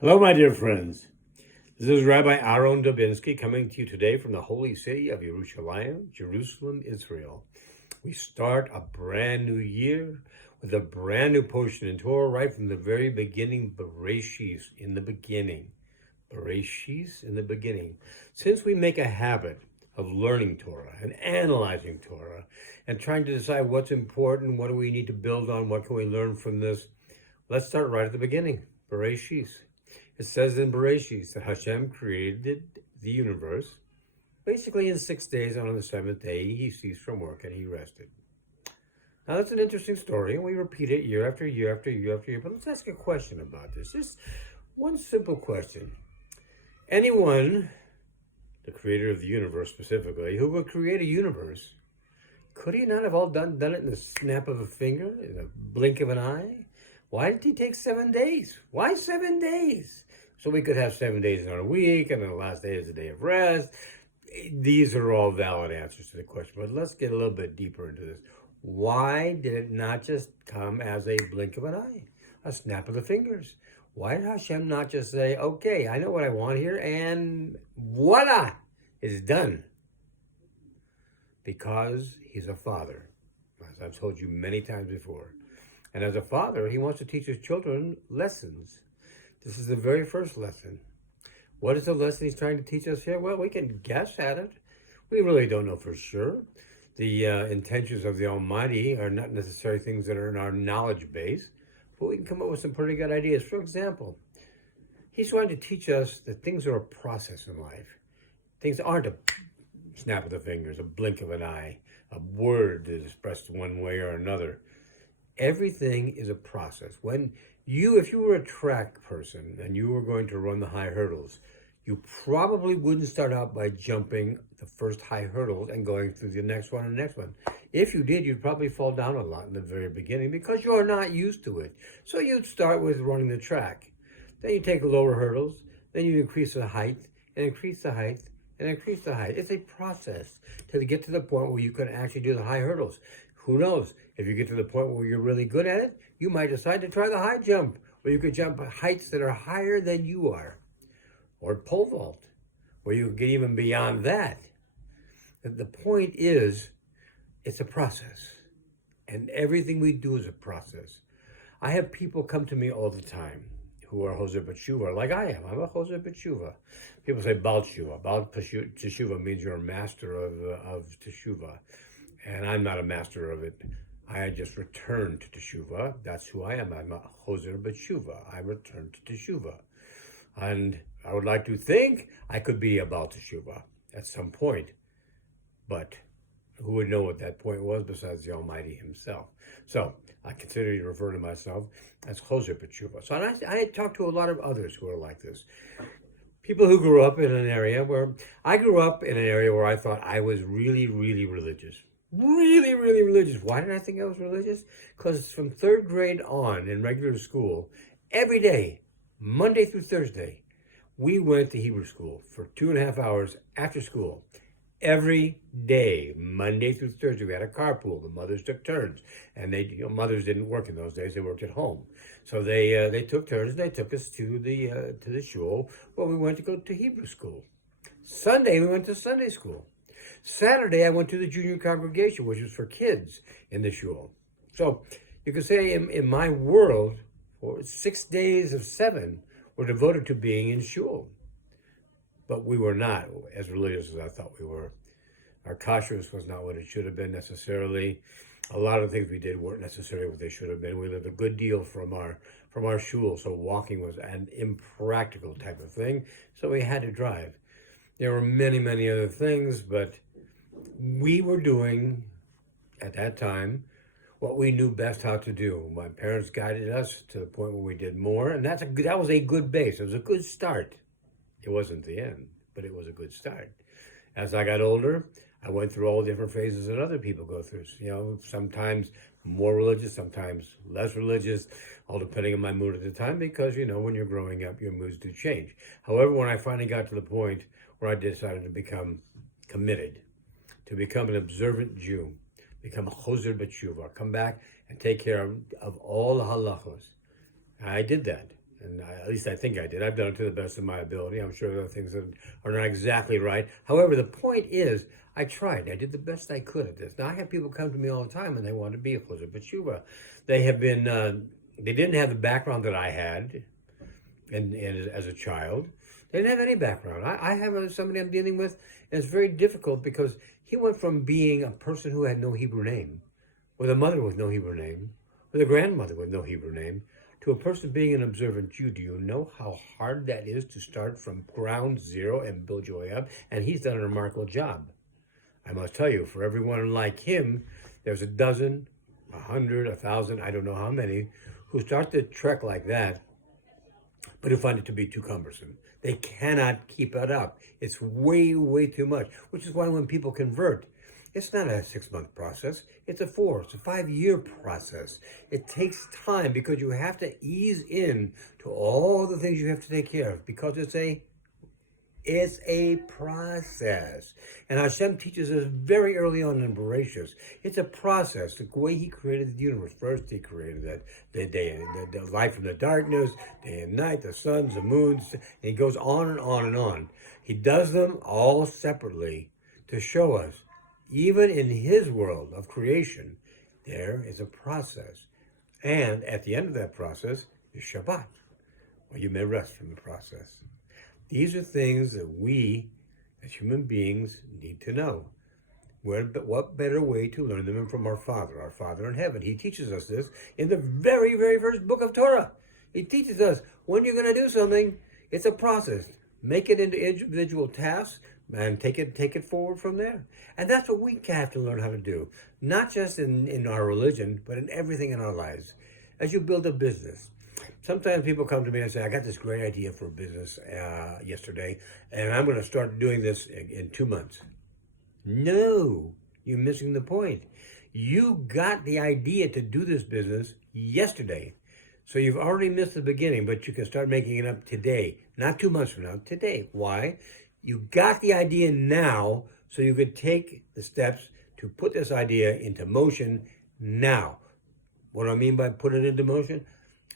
Hello, my dear friends. This is Rabbi Aharon Dobinsky coming to you today from the holy city of Yerushalayim, Jerusalem, Israel. We start a brand new year with a brand new portion in Torah right from the very beginning, Breishis, in the beginning. Breishis, in the beginning. Since we make a habit of learning Torah and analyzing Torah and trying to decide what's important, what do we need to build on, what can we learn from this, let's start right at the beginning, Breishis. It says in Breishis that Hashem created the universe basically in 6 days, and on the seventh day he ceased from work and he rested. Now that's an interesting story, and we repeat it year after year after year after year, but let's ask a question about this. Just one simple question. Anyone, the creator of the universe specifically, who would create a universe, could he not have all done it in the snap of a finger, in a blink of an eye? Why did he take 7 days? Why 7 days? So we could have 7 days in our week, and then the last day is a day of rest. These are all valid answers to the question, but let's get a little bit deeper into this. Why did it not just come as a blink of an eye, a snap of the fingers? Why did Hashem not just say, okay, I know what I want here, and voila, it's done? Because he's a father, as I've told you many times before. And as a father, he wants to teach his children lessons. This is the very first lesson. What is the lesson he's trying to teach us here? Well, we can guess at it. We really don't know for sure. The intentions of the Almighty are not necessarily things that are in our knowledge base, but we can come up with some pretty good ideas. For example, he's trying to teach us that things are a process in life. Things aren't a snap of the fingers, a blink of an eye, a word that is expressed one way or another. Everything is a process. If you were a track person and you were going to run the high hurdles, you probably wouldn't start out by jumping the first high hurdles and going through the next one and the next one. If you did, you'd probably fall down a lot in the very beginning because you're not used to it. So you'd start with running the track. Then you take lower hurdles, then you increase the height, and increase the height, and increase the height. It's a process to get to the point where you can actually do the high hurdles. Who knows? If you get to the point where you're really good at it, you might decide to try the high jump, where you could jump heights that are higher than you are. Or pole vault, where you get even beyond that. The point is, it's a process. And everything we do is a process. I have people come to me all the time who are Hoser B'Tshuva, like I am. I'm a Hoser B'Tshuva. People say Baal Tshuva. Baal Tshuva means you're a master of Teshuvah. And I'm not a master of it. I just returned to Teshuvah. That's who I am. I'm a Hoser B'Tshuva. I returned to Teshuvah. And I would like to think I could be a Baal Teshuvah at some point. But who would know what that point was besides the Almighty himself? So I consider to refer to myself as Hoser B'Tshuva. So I talked to a lot of others who are like this. People who grew up in an area where I thought I was really, really religious. Really, really religious. Why did I think I was religious? Because from third grade on in regular school, every day, Monday through Thursday, we went to Hebrew school for 2.5 hours after school. Every day, Monday through Thursday, we had a carpool. The mothers took turns, and mothers didn't work in those days; they worked at home. So they took turns. And they took us to the shul where we went to go to Hebrew school. Sunday, we went to Sunday school. Saturday, I went to the junior congregation, which was for kids in the shul. So you could say in my world, 6 days of 7 were devoted to being in shul. But we were not as religious as I thought we were. Our kashrus was not what it should have been necessarily. A lot of things we did weren't necessarily what they should have been. We lived a good deal from our shul, so walking was an impractical type of thing. So we had to drive. There were many, many other things, but we were doing, at that time, what we knew best how to do. My parents guided us to the point where we did more, and that was a good base. It was a good start. It wasn't the end, but it was a good start. As I got older, I went through all the different phases that other people go through. Sometimes more religious, sometimes less religious, all depending on my mood at the time, because, when you're growing up, your moods do change. However, when I finally got to the point where I decided to become committed, to become an observant Jew, become a Hoser B'Tshuva, come back and take care of all the halachos. I did that. And at least I think I did. I've done it to the best of my ability. I'm sure there are things that are not exactly right. However, the point is, I tried. I did the best I could at this. Now, I have people come to me all the time and they want to be a Chuzar B'Tshuva. They have been, they didn't have the background that I had and as a child. They didn't have any background. I have somebody I'm dealing with, and it's very difficult because he went from being a person who had no Hebrew name, with a mother with no Hebrew name, with a grandmother with no Hebrew name, to a person being an observant Jew. Do you know how hard that is to start from ground zero and build your way up? And he's done a remarkable job. I must tell you, for everyone like him, there's a dozen, 100, 1,000, I don't know how many, who start the trek like that, but who find it to be too cumbersome. They cannot keep it up. It's way, way too much, which is why when people convert, it's not a 6-month process. It's a 5-year process. It takes time because you have to ease in to all the things you have to take care of because it's a process. And Hashem teaches us very early on in Breishis. It's a process. The way He created the universe. First, He created the day, the light from the darkness, day and night, the suns, the moons. And He goes on and on and on. He does them all separately to show us, even in His world of creation, there is a process. And at the end of that process is Shabbat, where you may rest from the process. These are things that we, as human beings, need to know. What better way to learn them than from our Father in heaven? He teaches us this in the very, very first book of Torah. He teaches us when you're going to do something, it's a process. Make it into individual tasks and take it forward from there. And that's what we have to learn how to do, not just in our religion, but in everything in our lives. As you build a business, sometimes people come to me and say, I got this great idea for a business yesterday, and I'm going to start doing this in 2 months. No, you're missing the point. You got the idea to do this business yesterday. So you've already missed the beginning, but you can start making it up today, not 2 months from now, today. Why? You got the idea now, so you could take the steps to put this idea into motion now. What do I mean by put it into motion?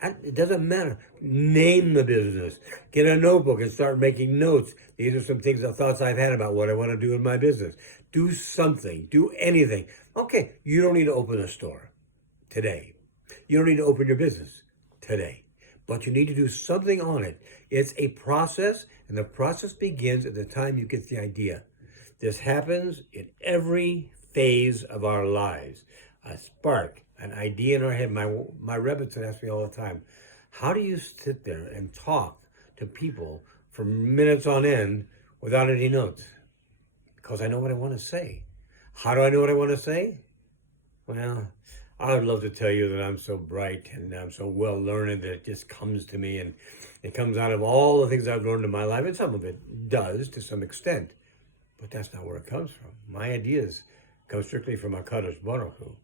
It doesn't matter. Name the business. Get a notebook and start making notes. These are some things, the thoughts I've had about what I want to do in my business. Do something. Do anything. Okay, you don't need to open a store today. You don't need to open your business today. But you need to do something on it. It's a process, and the process begins at the time you get the idea. This happens in every phase of our lives. A spark, an idea in our head. My Rebbe would ask me all the time, how do you sit there and talk to people for minutes on end without any notes? Because I know what I want to say. How do I know what I want to say? Well, I would love to tell you that I'm so bright and I'm so well learned that it just comes to me, and it comes out of all the things I've learned in my life, and some of it does to some extent. But that's not where it comes from. My ideas come strictly from HaKadosh Baruch Hu.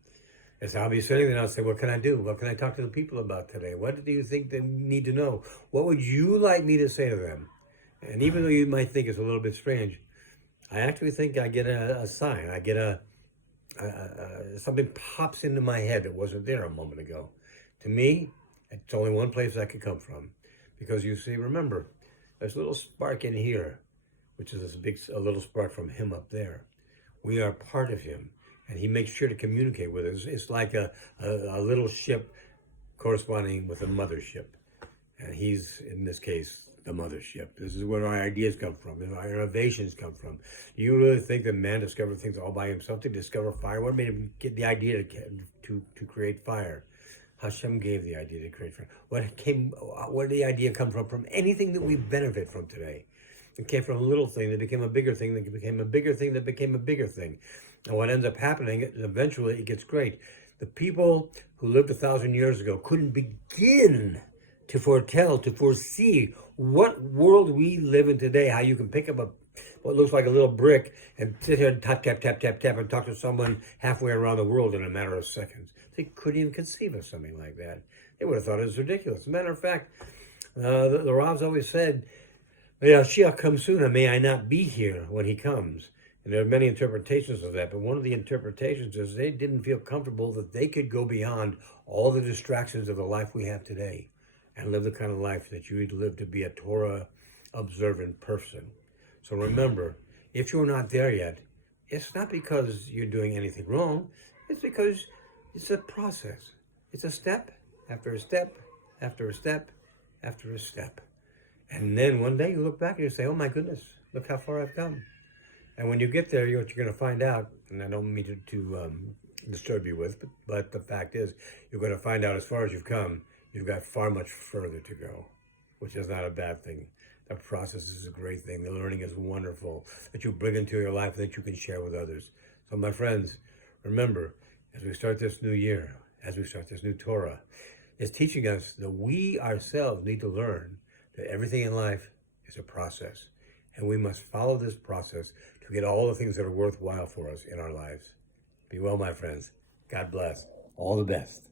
And so I'll be sitting there and I'll say, what can I do? What can I talk to the people about today? What do you think they need to know? What would you like me to say to them? And even though you might think it's a little bit strange, I actually think I get a sign. I get something pops into my head that wasn't there a moment ago. To me, it's only one place that could come from. Because you see, remember, there's a little spark in here, which is a little spark from Him up there. We are part of Him. And He makes sure to communicate with us. It's like a little ship corresponding with a mothership. And He's, in this case, the mothership. This is where our ideas come from, and our innovations come from. Do you really think that man discovered things all by himself to discover fire? What made him get the idea to create fire? Hashem gave the idea to create fire. Where did the idea come from? From anything that we benefit from today. It came from a little thing that became a bigger thing, that became a bigger thing, that became a bigger thing. And what ends up happening, eventually it gets great. The people who lived 1,000 years ago couldn't begin to foretell, to foresee what world we live in today, how you can pick up what looks like a little brick and sit here and tap, tap, tap, tap, tap, and talk to someone halfway around the world in a matter of seconds. They couldn't even conceive of something like that. They would have thought it was ridiculous. As a matter of fact, the Ravs always said, Mashiach comes soon, and may I not be here when He comes. And there are many interpretations of that, but one of the interpretations is they didn't feel comfortable that they could go beyond all the distractions of the life we have today. and live the kind of life that you need to live to be a Torah observant person. So remember, if you're not there yet, it's not because you're doing anything wrong. It's because it's a process. It's a step after a step after a step after a step. And then one day you look back and you say, oh my goodness, look how far I've come. And when you get there, what you're going to find out, and I don't mean to disturb you with, but the fact is, you're going to find out as far as you've come, you've got far much further to go, which is not a bad thing. The process is a great thing. The learning is wonderful that you bring into your life that you can share with others. So my friends, remember, as we start this new year, as we start this new Torah, it's teaching us that we ourselves need to learn that everything in life is a process. And we must follow this process to get all the things that are worthwhile for us in our lives. Be well, my friends. God bless. All the best.